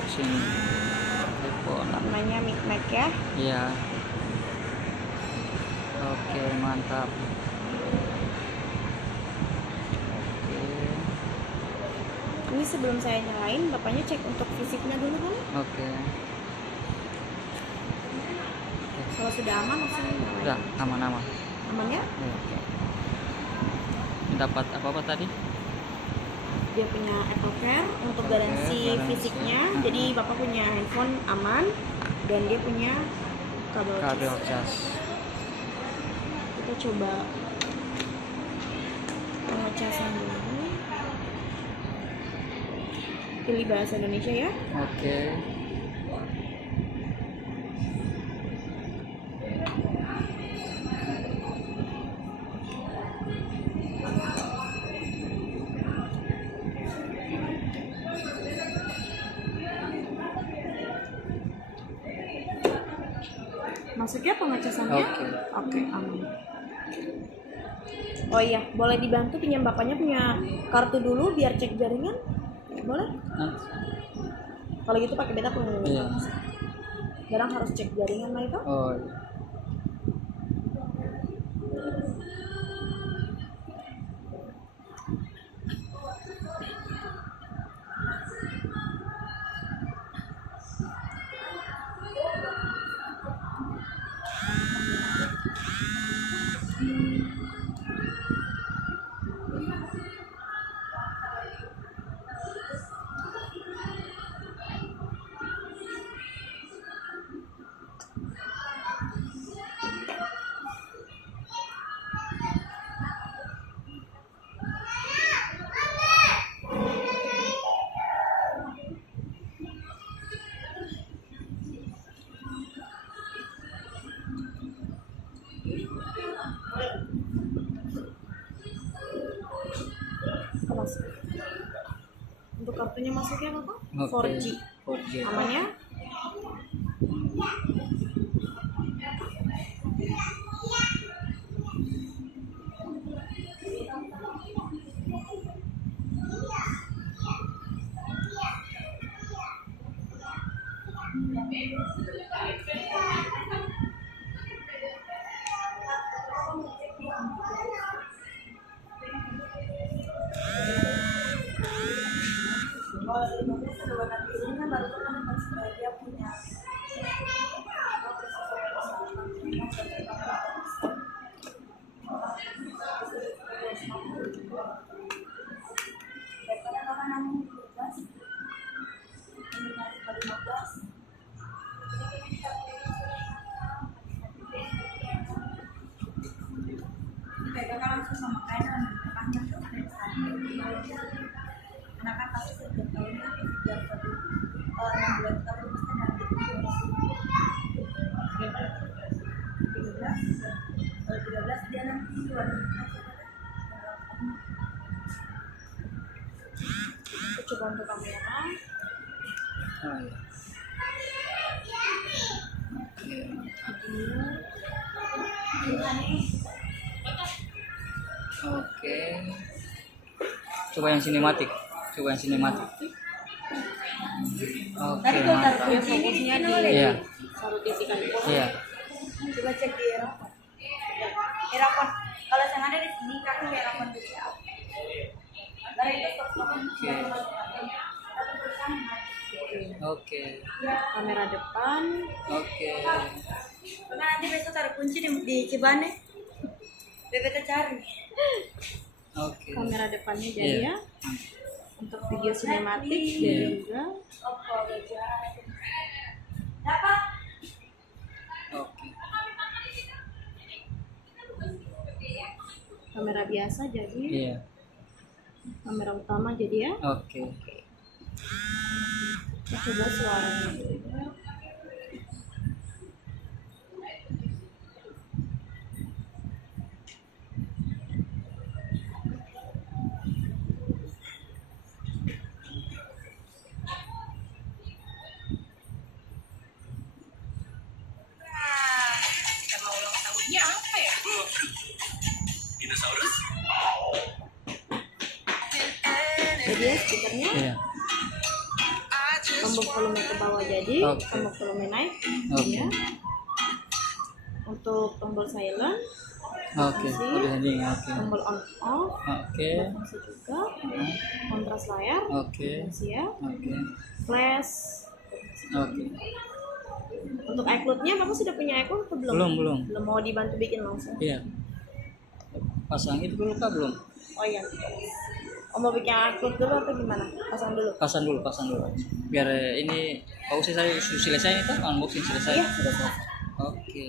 box ini. iPhone. Namanya Micmac ya. Iya. Oke, mantap. Oke. Ini sebelum saya nyalain, bapaknya cek untuk fisiknya dulu boleh? Oke. Kalau sudah aman langsung nyalain. Udah aman-aman. Aman ya? Iya. Dapat apa tadi? Dia punya Apple Care untuk Apple Care, garansi garansi. fisiknya. Jadi bapak punya handphone aman dan dia punya kabel Kabel cas. cas. Kita coba pengecasan dulu. Pilih bahasa Indonesia ya. Oke. Masuknya pengecasannya? Oke. Oke, aman. Oh iya, boleh dibantu pinjam bapaknya punya kartu dulu biar cek jaringan? Boleh? Nanti. Kalau gitu pakai beta punya. Iya. Sekarang harus cek jaringan lah itu. Oh. Iya. Masuk. Untuk kartunya masuknya apa? Oke. 4G. 4G. Namanya? Kita coba untuk kamera. Oh, iya. Oke. Coba yang sinematik. Oke, mantap. Dia fokusnya di Iya. satu titik aja. Iya. Coba cek di earphone. Earphone. Kalau yang ada di sini kaki earphone BCA. Dari itu Oke. kamera depan. Oke. Nanti besok taruh kunci di Cibane. Bebek cari. Oke. Kamera depannya jadi Iya. ya. Untuk video sinematik jadi juga. Oke. Kamera biasa jadi. Iya. Kamera utama jadi ya. Oke. Kita coba suaranya dulu. Jadi ya speakernya. Iya. tombol volume ke bawah jadi, Oke. tombol volume naik. Oke. Ya. Untuk tombol silent, Oke. Udah ini. Oke. tombol on off, Oke. berfungsi juga. Kontras layar, Oke. berfungsi ya. Oke. Flash. Oke. Untuk iCloud-nya kamu sudah punya iCloud atau belum? Belum. Belum mau dibantu bikin langsung. Iya. Pasang itu dulu kak belum? Oh iya. Oh, mau bikin iCloud dulu atau gimana? Pasang dulu. Pasang dulu. Biar ini kalau saya selesai itu unboxing selesai. Iya, sudah selesai. Oke.